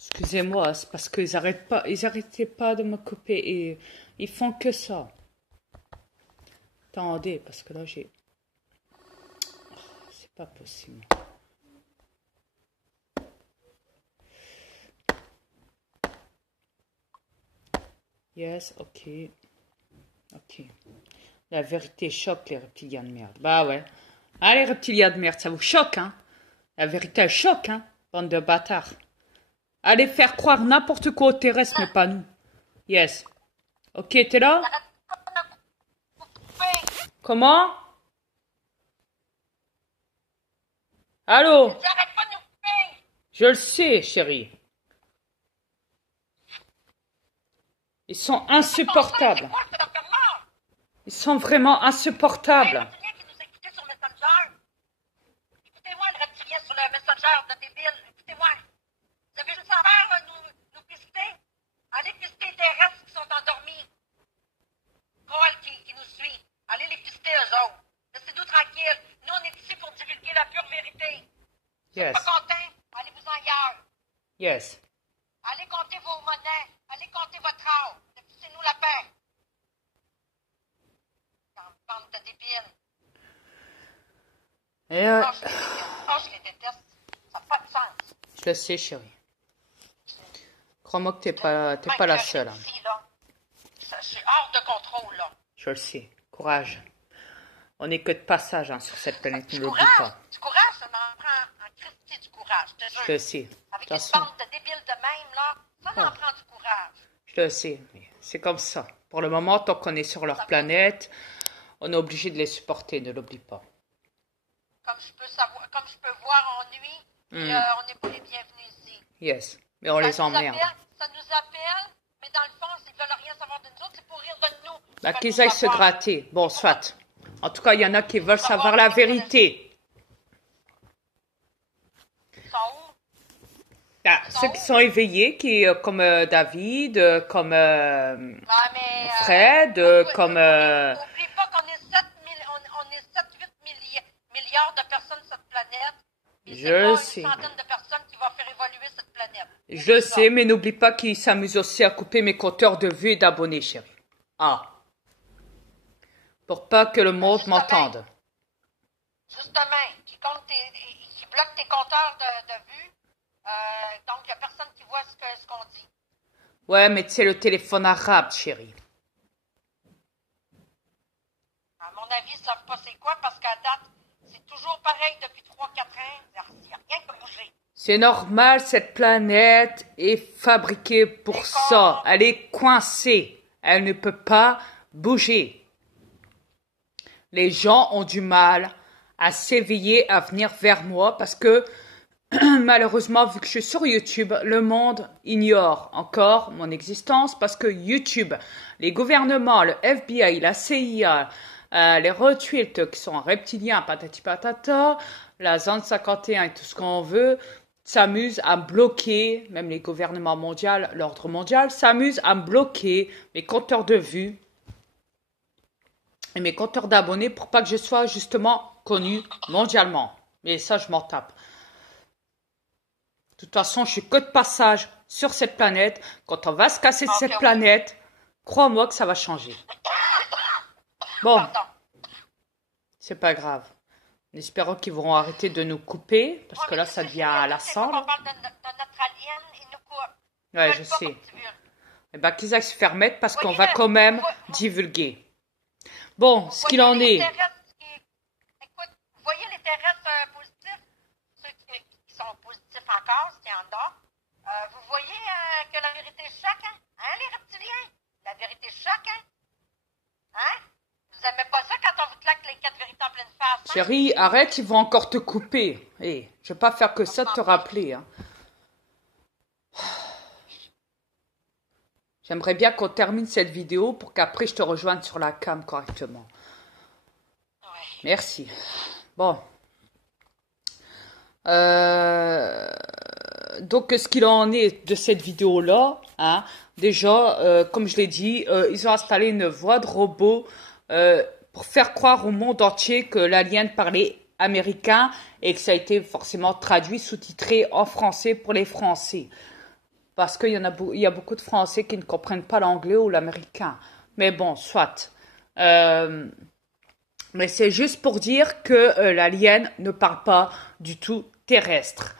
Excusez-moi, c'est parce qu'ils arrêtaient pas de me couper et ils font que ça. Attendez, parce que là j'ai... C'est pas possible. Yes, ok. Ok. La vérité choque les reptiliens de merde. Bah ouais. Ah, les reptiliens de merde, ça vous choque, hein? La vérité, elle choque, hein? Bande de bâtards. Allez faire croire n'importe quoi aux terrestres, mais pas nous. Yes. Ok, t'es là? Comment? Allô? Je le sais, chérie. Ils sont insupportables. Ils sont vraiment insupportables. Écoutez-moi, le reptilien sur le messenger de débile. Écoutez-moi. Vous avez juste à faire, là, nous pister. Allez pister les terrestres qui sont endormis. Troll qui nous suit. Allez les pister, eux autres. Laissez-nous tranquilles. Nous, on est ici pour divulguer la pure vérité. Vous êtes Yes. pas contents? Allez-vous-en ailleurs. Yes. Allez compter vos monnaies. Allez compter votre or. Laissez-nous la paix. Bande de débiles. Et Je les déteste. Ça n'a pas de sens. je le sais, chérie. Crois-moi que t'es pas la seule. Hein. Ici, là. Je suis hors de contrôle, là. Je le sais. Courage. On n'est que de passage hein, sur cette planète, ne l'oublie pas. Du courage, ça m'en prend en Christie du courage, je te jure. Je le sais. Avec De une toute façon, bande de débiles de même, là, ça m'en prend du courage. je le sais. C'est comme ça. Pour le moment, tant qu'on est sur leur planète, on est obligé de les supporter, ne l'oublie pas. Comme je peux voir en nuit, on n'est pas les bienvenus ici. Yes. Mais on les emmerde. Ça nous appelle, mais dans le fond, s'ils veulent rien savoir de nous autres, c'est pour rire de nous. Bah, qu'ils aillent se gratter. Bon, soit. En tout cas, il y en a qui veulent savoir la vérité. Ils sont où? Ah, ceux qui sont éveillés, qui comme David, comme Fred, comme... N'oublie pas qu'on est 7-8 milliards de personnes sur cette planète. Et Je c'est sais. pas une centaine de personnes qui vont faire évoluer cette planète. Je sais, mais n'oublie pas qu'ils s'amusent aussi à couper mes compteurs de vues et d'abonnés, chérie. Ah. Pour pas que le monde m'entende. Justement, qui bloque tes compteurs de vues. Donc, il n'y a personne qui voit ce qu'on dit. Ouais, mais c'est le téléphone arabe, chérie. À mon avis, ils ne savent pas c'est quoi parce qu'à date, c'est toujours pareil depuis 3-4 ans. Il n'y a rien qui a bougé. C'est normal, cette planète est fabriquée pour ça. Elle est coincée. Elle ne peut pas bouger. Les gens ont du mal à s'éveiller, à venir vers moi parce que malheureusement, vu que je suis sur YouTube, le monde ignore encore mon existence parce que YouTube, les gouvernements, le FBI, la CIA, les Rothschild qui sont reptiliens, patati patata, la zone 51 et tout ce qu'on veut, s'amusent à bloquer, même les gouvernements mondiaux, l'ordre mondial, s'amusent à bloquer mes compteurs de vues et mes compteurs d'abonnés pour pas que je sois justement connu mondialement. Mais ça, je m'en tape. De toute façon, je suis que de passage sur cette planète. Quand on va se casser de cette planète, crois-moi que ça va changer. Bon, c'est pas grave. Espérons qu'ils vont arrêter de nous couper, parce que là, ça devient lassant. On parle de notre alien, ils nous coupent. Ouais, je sais. Eh ben, qu'ils aillent se faire mettre, parce qu'on va quand même divulguer. Bon, ce qu'il en est. Écoute, vous voyez les terrestres positifs? Ceux qui sont positifs encore, ce qu'il y en a. Vous voyez que la vérité choque, hein? Hein, les reptiliens? La vérité choque, hein? Vous aimez pas ça quand on vous claque les 4 vérités en pleine face, hein? Chérie, arrête, ils vont encore te couper. Hey, je vais pas faire que ça de te rappeler. Hein. J'aimerais bien qu'on termine cette vidéo pour qu'après je te rejoigne sur la cam correctement. Ouais. Merci. Bon. Donc, ce qu'il en est de cette vidéo-là, hein, déjà, comme je l'ai dit, ils ont installé une voix de robot pour faire croire au monde entier que l'alien parlait américain et que ça a été forcément traduit, sous-titré en français pour les Français. Parce il y a beaucoup de Français qui ne comprennent pas l'anglais ou l'américain. Mais bon, soit. Mais c'est juste pour dire que l'alien ne parle pas du tout terrestre.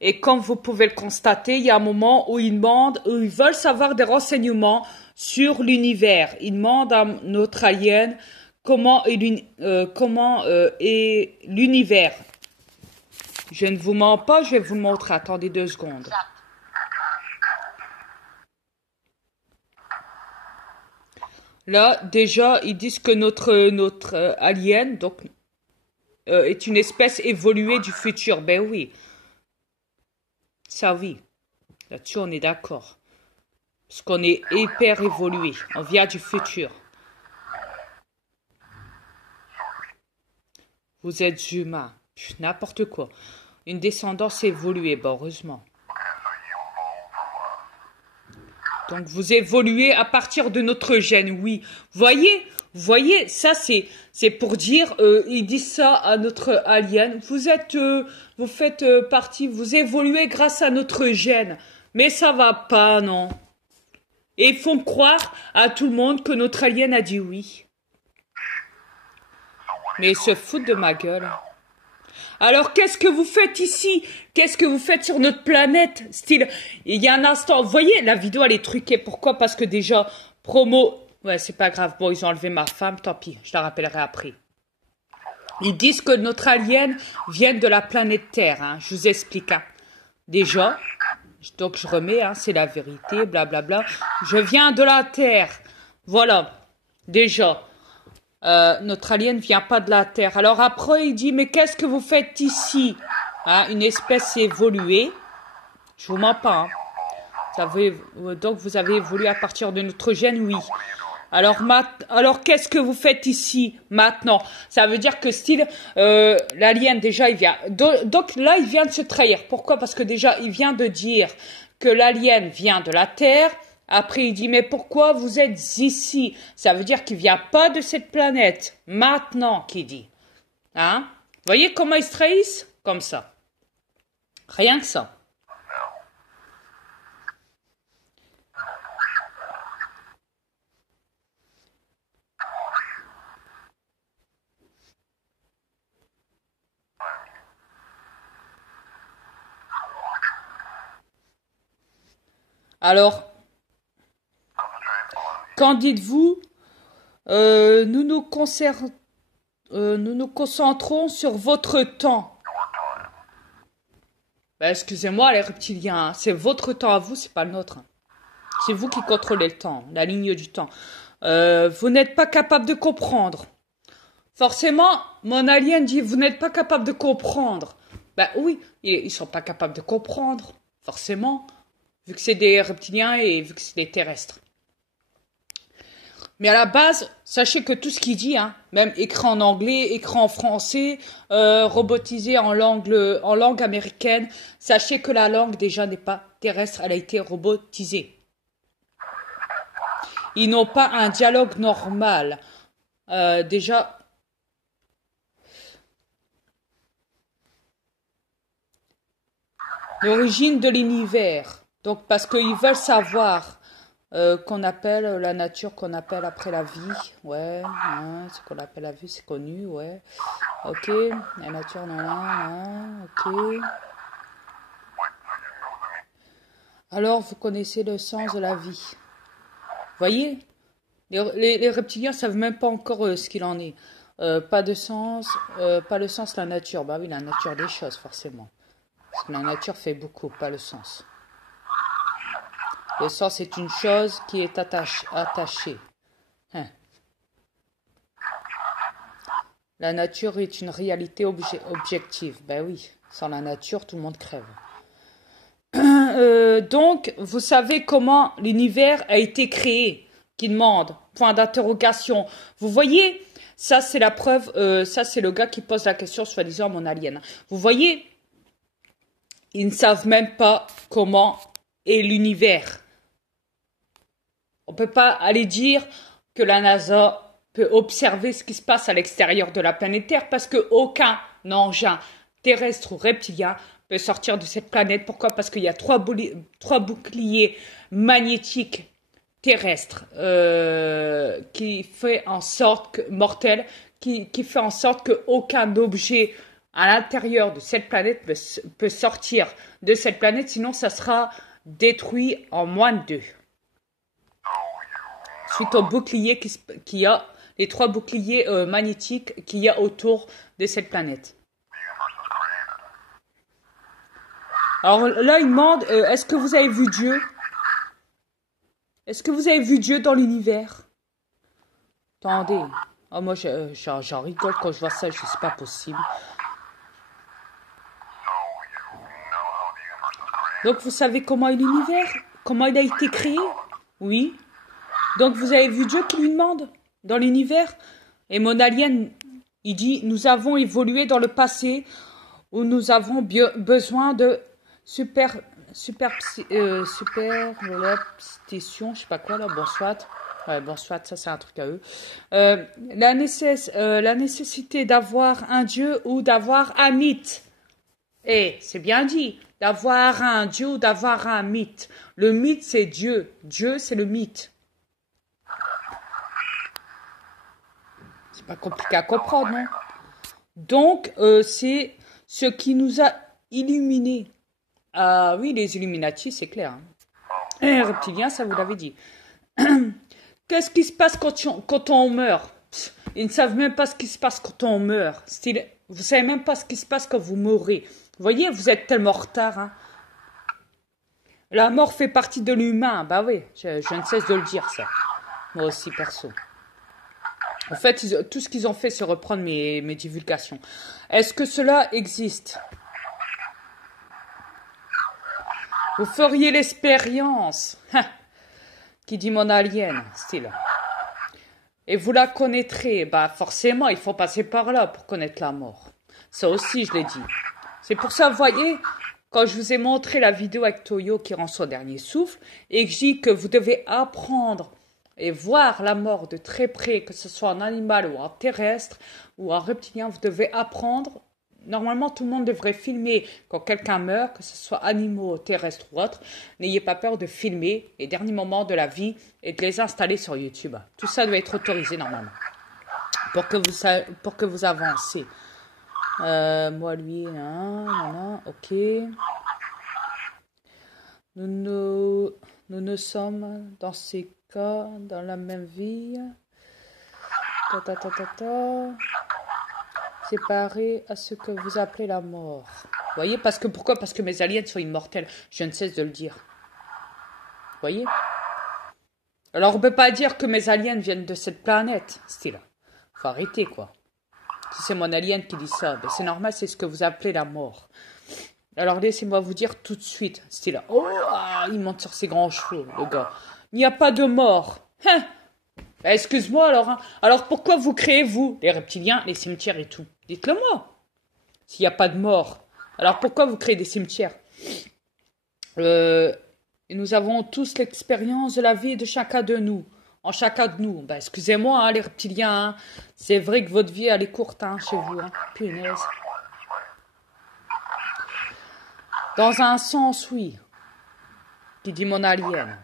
Et comme vous pouvez le constater, il y a un moment où ils veulent savoir des renseignements sur l'univers. Ils demandent à notre alien comment est l'univers. Je ne vous mens pas, je vais vous le montrer. Attendez 2 secondes. Là, déjà, ils disent que notre alien, donc, est une espèce évoluée du futur. Ben oui. Ça, oui. Là-dessus, on est d'accord. Parce qu'on est hyper évolué. On vient du futur. Vous êtes humain. N'importe quoi. Une descendance évoluée. Ben, heureusement. Donc, vous évoluez à partir de notre gène, oui. Voyez, ça, c'est pour dire, ils disent ça à notre alien. Vous faites partie, vous évoluez grâce à notre gène. Mais ça va pas, non. Et ils font croire à tout le monde que notre alien a dit oui. Mais ils se foutent de ma gueule. Alors, qu'est-ce que vous faites ici? Qu'est-ce que vous faites sur notre planète? Style, il y a un instant, vous voyez, la vidéo, elle est truquée. Pourquoi? Parce que déjà, promo... Ouais, c'est pas grave. Bon, ils ont enlevé ma femme, tant pis. Je la rappellerai après. Ils disent que notre alien vient de la planète Terre. Hein. Je vous explique. Hein. Déjà, donc je remets, hein, c'est la vérité, blablabla. Je viens de la Terre. Voilà, déjà. Notre alien ne vient pas de la Terre. Alors après, il dit, mais qu'est-ce que vous faites ici? Hein, une espèce évoluée. Je vous mens pas. Hein. Donc, vous avez évolué à partir de notre gène, oui. Alors qu'est-ce que vous faites ici, maintenant? Ça veut dire que style, l'alien, déjà, il vient. Donc là, il vient de se trahir. Pourquoi? Parce que déjà, il vient de dire que l'alien vient de la Terre. Après, il dit, mais pourquoi vous êtes ici? Ça veut dire qu'il vient pas de cette planète. Maintenant, qu'il dit. Hein? Voyez comment ils se trahissent? Comme ça. Rien que ça. Alors, qu'en dites-vous? Nous nous concentrons sur votre temps. Ben, excusez-moi, les reptiliens, hein, c'est votre temps à vous, c'est pas le nôtre. Hein. C'est vous qui contrôlez le temps, la ligne du temps. Vous n'êtes pas capable de comprendre. Forcément, mon alien dit, vous n'êtes pas capable de comprendre. Ben oui, ils sont pas capables de comprendre, forcément. Vu que c'est des reptiliens et vu que c'est des terrestres. Mais à la base, sachez que tout ce qu'il dit, hein, même écrit en anglais, écrit en français, robotisé en langue américaine, sachez que la langue déjà n'est pas terrestre, elle a été robotisée. Ils n'ont pas un dialogue normal. Déjà, l'origine de l'univers. Donc, parce qu'ils veulent savoir qu'on appelle la nature, qu'on appelle après la vie. Ouais, hein, ce qu'on appelle la vie, c'est connu, ouais. Ok, la nature, ok. Alors, vous connaissez le sens de la vie. Voyez, les reptiliens ne savent même pas encore ce qu'il en est. Pas de sens, pas le sens, la nature. Bah oui, la nature des choses, forcément. Parce que la nature fait beaucoup, pas le sens. Le sens est une chose qui est attachée. Hein. La nature est une réalité objective. Ben oui, sans la nature, tout le monde crève. Donc, vous savez comment l'univers a été créé? Qui demande, point d'interrogation. Vous voyez, ça c'est la preuve, ça c'est le gars qui pose la question, soi-disant mon alien. Vous voyez, ils ne savent même pas comment est l'univers. On ne peut pas aller dire que la NASA peut observer ce qui se passe à l'extérieur de la planète Terre parce qu'aucun engin terrestre ou reptilien peut sortir de cette planète. Pourquoi? Parce qu'il y a trois boucliers magnétiques terrestres qui fait en sorte que mortels, qui fait en sorte qu'aucun objet à l'intérieur de cette planète peut sortir de cette planète, sinon ça sera détruit en moins de 2. Suite au bouclier qu'il y a, les 3 boucliers magnétiques qu'il y a autour de cette planète. Alors là, il demande, est-ce que vous avez vu Dieu? Est-ce que vous avez vu Dieu dans l'univers? Attendez. Oh, moi, j'en rigole quand je vois ça, je sais pas possible. Donc, vous savez comment est l'univers? Comment il a été créé? Oui. Donc, vous avez vu Dieu qui lui demande dans l'univers? Et mon alien, il dit, nous avons évolué dans le passé où nous avons besoin de superstition, je sais pas quoi là, bon soit. Ouais, bon soit, ça c'est un truc à eux. La nécessité d'avoir un Dieu ou d'avoir un mythe. Eh, c'est bien dit, d'avoir un Dieu ou d'avoir un mythe. Le mythe, c'est Dieu. Dieu, c'est le mythe. C'est pas compliqué à comprendre, non? Donc, c'est ce qui nous a illuminés. Ah oui, les Illuminati, c'est clair. Hein. Les reptiliens, ça vous l'avez dit. Qu'est-ce qui se passe quand on meurt? Ils ne savent même pas ce qui se passe quand on meurt. Vous savez même pas ce qui se passe quand vous mourrez. Vous voyez, vous êtes tellement en retard. Hein. La mort fait partie de l'humain. Bah oui, je ne cesse de le dire, ça. Moi aussi, perso. En fait, tout ce qu'ils ont fait, c'est reprendre mes divulgations. Est-ce que cela existe? Vous feriez l'expérience. Qui dit mon alien, style. Et vous la connaîtrez. Bah forcément, il faut passer par là pour connaître la mort. Ça aussi, je l'ai dit. C'est pour ça, vous voyez, quand je vous ai montré la vidéo avec Toyo qui rend son dernier souffle, et que je dis que vous devez apprendre et voir la mort de très près, que ce soit en animal ou en terrestre ou en reptilien, vous devez apprendre. Normalement, tout le monde devrait filmer quand quelqu'un meurt, que ce soit animaux, terrestres ou autres. N'ayez pas peur de filmer les derniers moments de la vie et de les installer sur YouTube. Tout ça doit être autorisé normalement pour que vous avancez. Moi, lui, ok. Nous ne sommes dans ces cas dans la même vie. Séparés à ce que vous appelez la mort. Vous voyez, pourquoi? Parce que mes aliens sont immortels. Je ne cesse de le dire. Vous voyez? Alors, on ne peut pas dire que mes aliens viennent de cette planète. Style. Faut arrêter, quoi. Si c'est mon alien qui dit ça, ben c'est normal, c'est ce que vous appelez la mort. Alors, laissez-moi vous dire tout de suite. Style. Oh, il monte sur ses grands chevaux, le gars. Il n'y a pas de mort. Hein? Excuse-moi alors. Hein. Alors, pourquoi vous créez, vous, les reptiliens, les cimetières et tout? Dites-le moi. S'il n'y a pas de mort. Alors pourquoi vous créez des cimetières? Et nous avons tous l'expérience de la vie de chacun de nous. En chacun de nous. Ben, excusez-moi, hein, les reptiliens. Hein. C'est vrai que votre vie, elle est courte hein, chez vous. Hein. Punaise. Dans un sens, oui. Qui dit mon alien.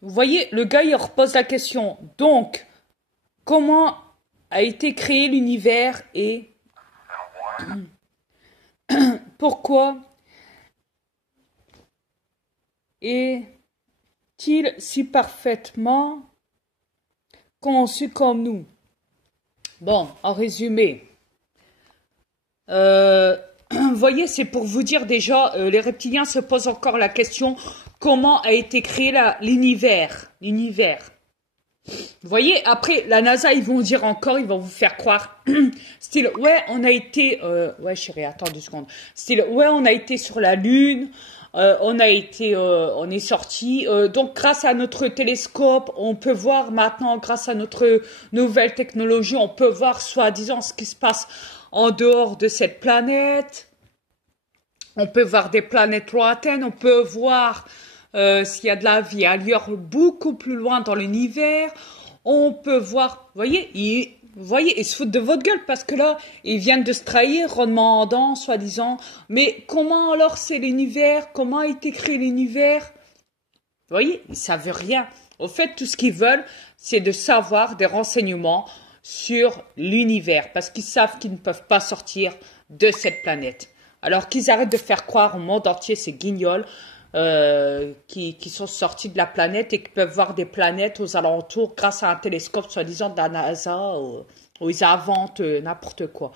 Vous voyez, le gars, il repose la question. Donc, comment a été créé l'univers et pourquoi est-il si parfaitement conçu comme nous? Bon, en résumé, vous voyez, c'est pour vous dire déjà, les reptiliens se posent encore la question, comment a été créé l'univers? Vous voyez, après, la NASA, ils vont dire encore, ils vont vous faire croire, style, ouais, on a été, ouais, chérie, attends 2 secondes, style, ouais, on a été sur la Lune, on est sorti, donc grâce à notre télescope, on peut voir maintenant, grâce à notre nouvelle technologie, on peut voir, soi-disant, ce qui se passe en dehors de cette planète, on peut voir des planètes lointaines, on peut voir s'il y a de la vie ailleurs, beaucoup plus loin dans l'univers, on peut voir, vous voyez, Vous voyez, ils se foutent de votre gueule parce que là, ils viennent de se trahir en demandant, soi-disant, mais comment alors c'est l'univers? Comment est écrit l'univers? Vous voyez, ils savent rien. Au fait, tout ce qu'ils veulent, c'est de savoir des renseignements sur l'univers parce qu'ils savent qu'ils ne peuvent pas sortir de cette planète. Alors qu'ils arrêtent de faire croire au monde entier ces guignols qui sont sortis de la planète et qui peuvent voir des planètes aux alentours grâce à un télescope soi-disant de la NASA où ils inventent n'importe quoi.